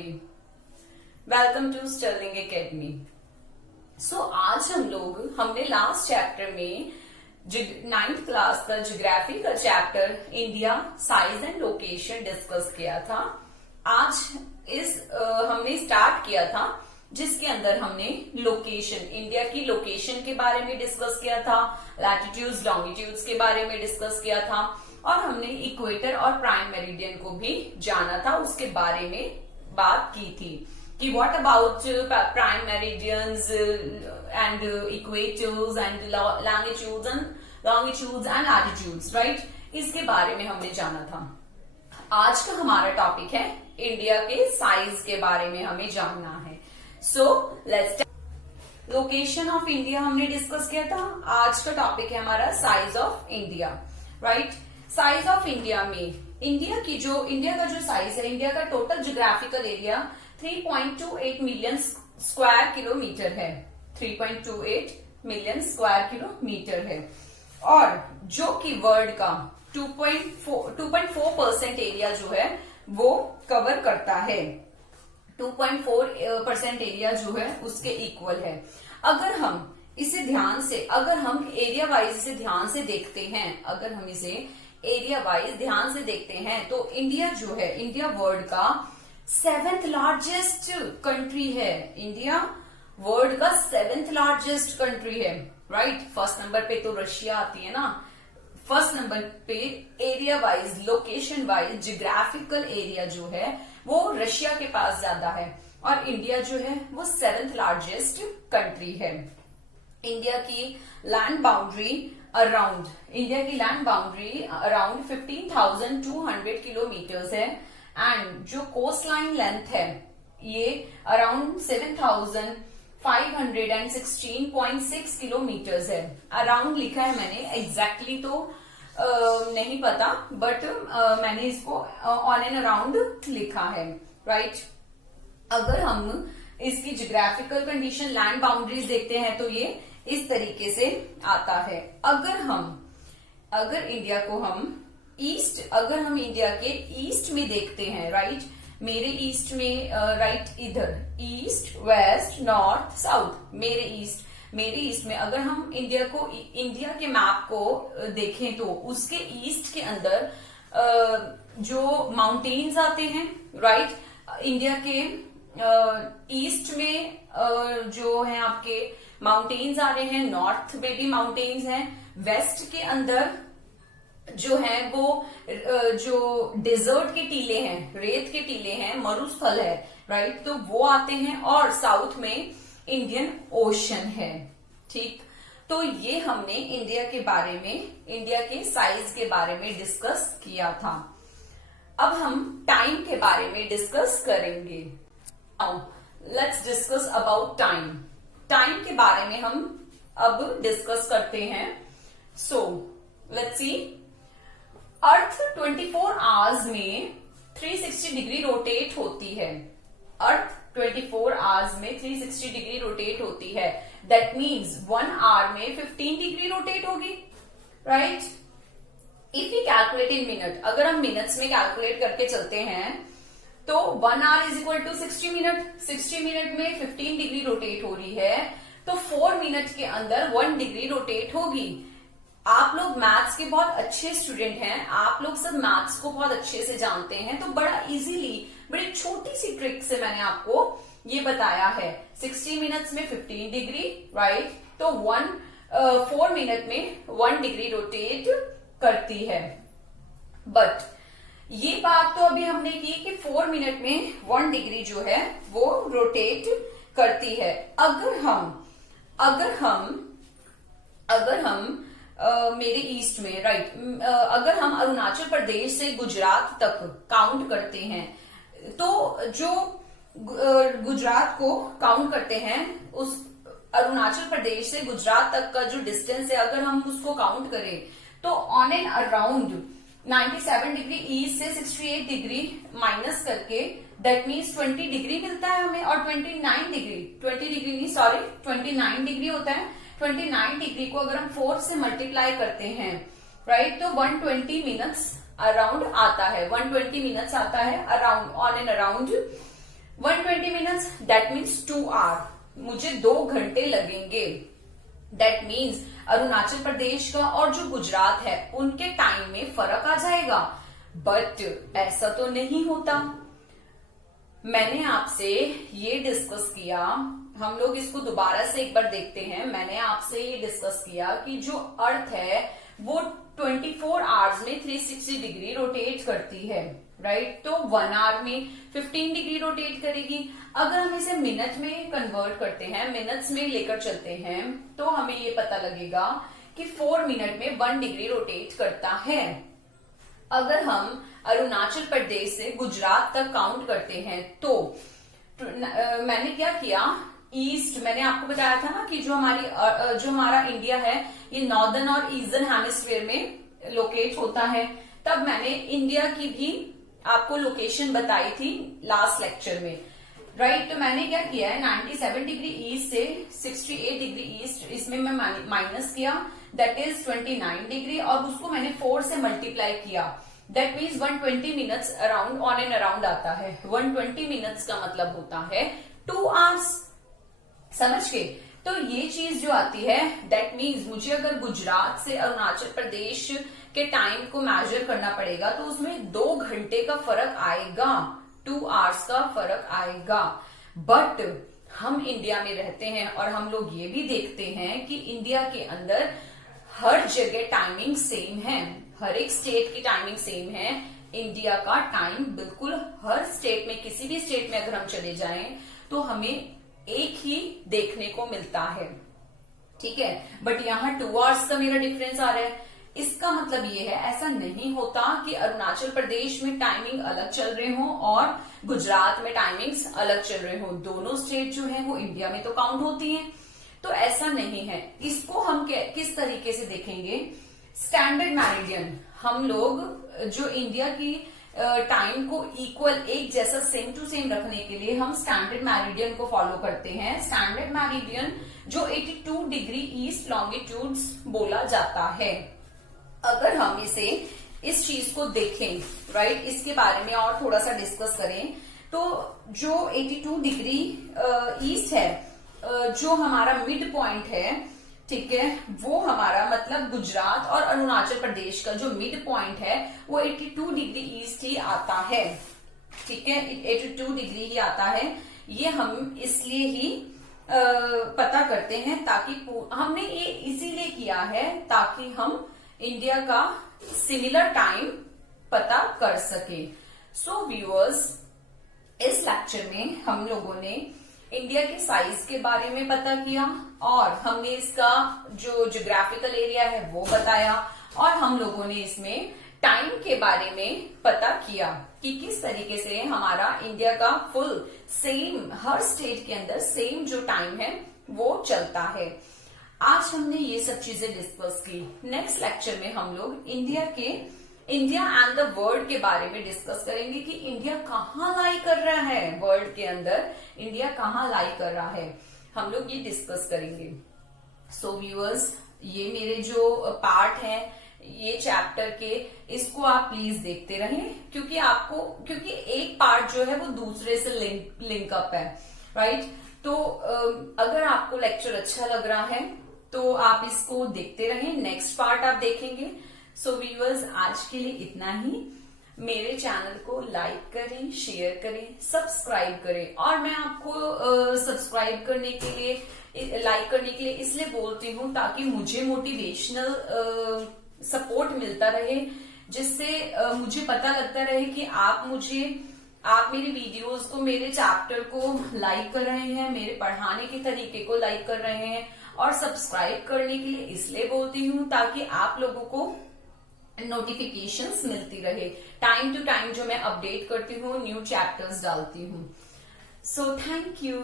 Family, welcome to Sterling Academy. आज हमने last chapter में 9th क्लास का ज्योग्राफी का chapter India size and location discuss किया था। आज हमने स्टार्ट किया था जिसके अंदर हमने लोकेशन, इंडिया की लोकेशन के बारे में डिस्कस किया था, लैटिट्यूड्स लॉन्गिट्यूड्स के बारे में डिस्कस किया था और हमने इक्वेटर और प्राइम मेरिडियन को भी जाना था, उसके बारे में बात की थी कि what about prime meridians and equators and longitudes and latitudes, right. इसके बारे में हमने जाना था। आज का हमारा टॉपिक है इंडिया के साइज के बारे में हमें जानना है। लेट्स लोकेशन ऑफ इंडिया हमने डिस्कस किया था। आज का टॉपिक है हमारा size of India, right. Size of India में इंडिया का जो साइज है, इंडिया का total geographical area 3.28 million square kilometre है। 3.28 मिलियन स्क्वायर किलोमीटर है और जो कि वर्ल्ड का 2.4% एरिया जो है वो कवर करता है। 2.4% एरिया जो है उसके इक्वल है। अगर हम एरिया वाइज इसे ध्यान से देखते हैं, तो इंडिया जो है, इंडिया वर्ल्ड का 7th लार्जेस्ट कंट्री है। इंडिया वर्ल्ड का 7th लार्जेस्ट कंट्री है, राइट। फर्स्ट नंबर पे तो रशिया आती है ना। फर्स्ट नंबर पे area wise, location wise, geographical area जो है वो रशिया के पास ज्यादा है और इंडिया जो है वो 7th लार्जेस्ट कंट्री है। इंडिया की लैंड बाउंड्री अराउंड 15,200 किलोमीटर्स है एंड जो कोस्ट लाइन लेंथ है ये अराउंड 7,516.6 किलोमीटर्स है। अराउंड लिखा है मैंने, एग्जैक्टली तो नहीं पता, बट मैंने इसको ऑन एंड अराउंड लिखा है, राइट। अगर हम इसकी ज्योग्राफिकल कंडीशन, लैंड बाउंड्रीज देखते हैं तो ये इस तरीके से आता है। अगर हम इंडिया के ईस्ट में देखते हैं, राइट, मेरे ईस्ट में, राइट, इधर ईस्ट वेस्ट नॉर्थ साउथ, मेरे ईस्ट में अगर हम इंडिया के मैप को देखें तो उसके ईस्ट के अंदर जो माउंटेन्स आते हैं, राइट। इंडिया के ईस्ट में जो है आपके माउंटेन्स आ रहे हैं, नॉर्थ में भी माउंटेन्स हैं, वेस्ट के अंदर जो है वो जो डेजर्ट के टीले हैं, रेत के टीले हैं, मरुस्थल है, राइट, तो वो आते हैं और साउथ में इंडियन ओशन है, ठीक। तो ये हमने इंडिया के साइज के बारे में डिस्कस किया था। अब हम टाइम के बारे में डिस्कस करेंगे। Now let's discuss about time. Time के बारे में हम अब डिस्कस करते हैं। लेट्स सी, अर्थ 24 आवर्स में 360 डिग्री रोटेट होती है। अर्थ 24 आवर्स में 360 डिग्री रोटेट होती है। दैट मीन्स 1 आवर में 15 डिग्री रोटेट होगी, right. If you calculate in minute, अगर हम मिनट्स में कैलकुलेट करके चलते हैं तो 1 hour is equal to 60 minute. 60 minute में 15 डिग्री रोटेट हो रही है तो 4 मिनट के अंदर 1 डिग्री रोटेट होगी। आप लोग मैथ्स के बहुत अच्छे स्टूडेंट हैं, आप लोग सब मैथ्स को बहुत अच्छे से जानते हैं, तो बड़ा इजीली, बड़ी छोटी सी ट्रिक से मैंने आपको ये बताया है। 60 मिनट्स में 15 डिग्री, राइट, तो 4 मिनट में 1 डिग्री रोटेट करती है। बट ये बात तो अभी हमने की कि 4 मिनट में 1 डिग्री जो है वो रोटेट करती है। अगर हम मेरे ईस्ट में, राइट, अगर हम अरुणाचल प्रदेश से गुजरात तक काउंट करते हैं तो जो गुजरात को काउंट करते हैं, उस अरुणाचल प्रदेश से गुजरात तक का जो डिस्टेंस है अगर हम उसको काउंट करें तो on and around 97 degree east से 68 डिग्री माइनस करके दैट मीन्स 20 डिग्री मिलता है हमें। और 29 डिग्री होता है। 29 डिग्री को अगर हम 4 से मल्टीप्लाई करते हैं, राइट, तो 120 मिनट्स अराउंड आता है। 120 मिनट्स आता है around, on and around 120 minutes that means 2 hour, मुझे 2 घंटे लगेंगे। दैट मीन्स अरुणाचल प्रदेश का और जो गुजरात है उनके टाइम में फर्क आ जाएगा, बट ऐसा तो नहीं होता। मैंने आपसे ये डिस्कस किया, हम लोग इसको दोबारा से एक बार देखते हैं। मैंने आपसे ये डिस्कस किया कि जो अर्थ है वो 24 आवर्स में 360 डिग्री रोटेट करती है, राइट। तो 1 आवर में 15 डिग्री रोटेट करेगी। अगर हम इसे मिनट में कन्वर्ट करते हैं, मिनट्स में लेकर चलते हैं, तो हमें ये पता लगेगा कि 4 मिनट में 1 डिग्री रोटेट करता है। अगर हम अरुणाचल प्रदेश से गुजरात तक काउंट करते हैं तो मैंने क्या किया, ईस्ट, मैंने आपको बताया था ना कि जो हमारा इंडिया है ये नॉर्दर्न और ईस्टर्न हेमिस्फीयर में लोकेट होता है। तब मैंने इंडिया की भी आपको लोकेशन बताई थी लास्ट लेक्चर में, राइट। तो मैंने क्या किया है, 97 डिग्री ईस्ट से 68 डिग्री ईस्ट, इसमें मैं माइनस किया, दैट इज 29 डिग्री, और उसको मैंने 4 से मल्टीप्लाई किया, that means 120 minutes around, on and around आता है। 120 मिनट्स का मतलब होता है 2 आवर्स, समझ के। तो ये चीज जो आती है, दैट मीन्स मुझे अगर गुजरात से अरुणाचल प्रदेश के टाइम को मेजर करना पड़ेगा तो उसमें 2 घंटे का फर्क आएगा, 2 आवर्स का फर्क आएगा। बट हम इंडिया में रहते हैं और हम लोग ये भी देखते हैं कि इंडिया के अंदर हर जगह टाइमिंग सेम है, हर एक स्टेट की टाइमिंग सेम है। इंडिया का टाइम बिल्कुल हर स्टेट में, किसी भी स्टेट में अगर हम चले जाएं तो हमें एक ही देखने को मिलता है, ठीक है। बट यहाँ 2 आवर्स का मेरा डिफरेंस आ रहा है। इसका मतलब ये है, ऐसा नहीं होता कि अरुणाचल प्रदेश में टाइमिंग अलग चल रहे हो और गुजरात में टाइमिंग्स अलग चल रहे हो। दोनों स्टेट जो है वो इंडिया में तो काउंट होती हैं, तो ऐसा नहीं है। इसको हम किस तरीके से देखेंगे, स्टैंडर्ड मेरिडियन, हम लोग जो इंडिया की टाइम को इक्वल, एक जैसा, सेम टू सेम रखने के लिए हम स्टैंडर्ड मेरिडियन को फॉलो करते हैं। स्टैंडर्ड मेरिडियन जो 82 डिग्री ईस्ट लॉन्गिट्यूड्स बोला जाता है। अगर हम इस चीज को देखें, राइट, इसके बारे में और थोड़ा सा डिस्कस करें, तो जो 82 डिग्री ईस्ट है, जो हमारा मिड पॉइंट है, ठीक है, वो हमारा मतलब गुजरात और अरुणाचल प्रदेश का जो मिड पॉइंट है वो 82 डिग्री ईस्ट ही आता है, ठीक है, 82 डिग्री ही आता है। ये हम इसलिए ही पता करते हैं, ताकि हमने ये इसीलिए किया है ताकि हम इंडिया का सिमिलर टाइम पता कर सके। सो व्यूअर्स, इस लेक्चर में हम लोगों ने इंडिया के साइज के बारे में पता किया और हमने इसका जो ज्योग्राफिकल एरिया है वो बताया, और हम लोगों ने इसमें टाइम के बारे में पता किया कि किस तरीके से हमारा इंडिया का फुल सेम, हर स्टेट के अंदर सेम जो टाइम है वो चलता है। आज हमने ये सब चीजें डिस्कस की। नेक्स्ट लेक्चर में हम लोग इंडिया एंड द वर्ल्ड के बारे में डिस्कस करेंगे कि इंडिया कहाँ लाई कर रहा है, वर्ल्ड के अंदर इंडिया कहाँ लाई कर रहा है, हम लोग ये डिस्कस करेंगे। सो व्यूअर्स, ये मेरे जो पार्ट है ये चैप्टर के, इसको आप प्लीज देखते रहें, क्योंकि एक पार्ट जो है वो दूसरे से लिंक अप है, राइट। तो अगर आपको लेक्चर अच्छा लग रहा है तो आप इसको देखते रहें, नेक्स्ट पार्ट आप देखेंगे। सो व्यूअर्स, आज के लिए इतना ही। मेरे चैनल को लाइक करें, शेयर करें, सब्सक्राइब करें। और मैं आपको सब्सक्राइब करने के लिए, लाइक करने के लिए इसलिए बोलती हूँ ताकि मुझे मोटिवेशनल सपोर्ट मिलता रहे, जिससे मुझे पता लगता रहे कि आप मेरी वीडियोस को, मेरे चैप्टर को लाइक कर रहे हैं, मेरे पढ़ाने के तरीके को लाइक कर रहे हैं। और सब्सक्राइब करने के लिए इसलिए बोलती हूँ ताकि आप लोगों को नोटिफिकेशंस मिलती रहे, टाइम टू टाइम जो मैं अपडेट करती हूँ, न्यू चैप्टर्स डालती हूँ। So thank you.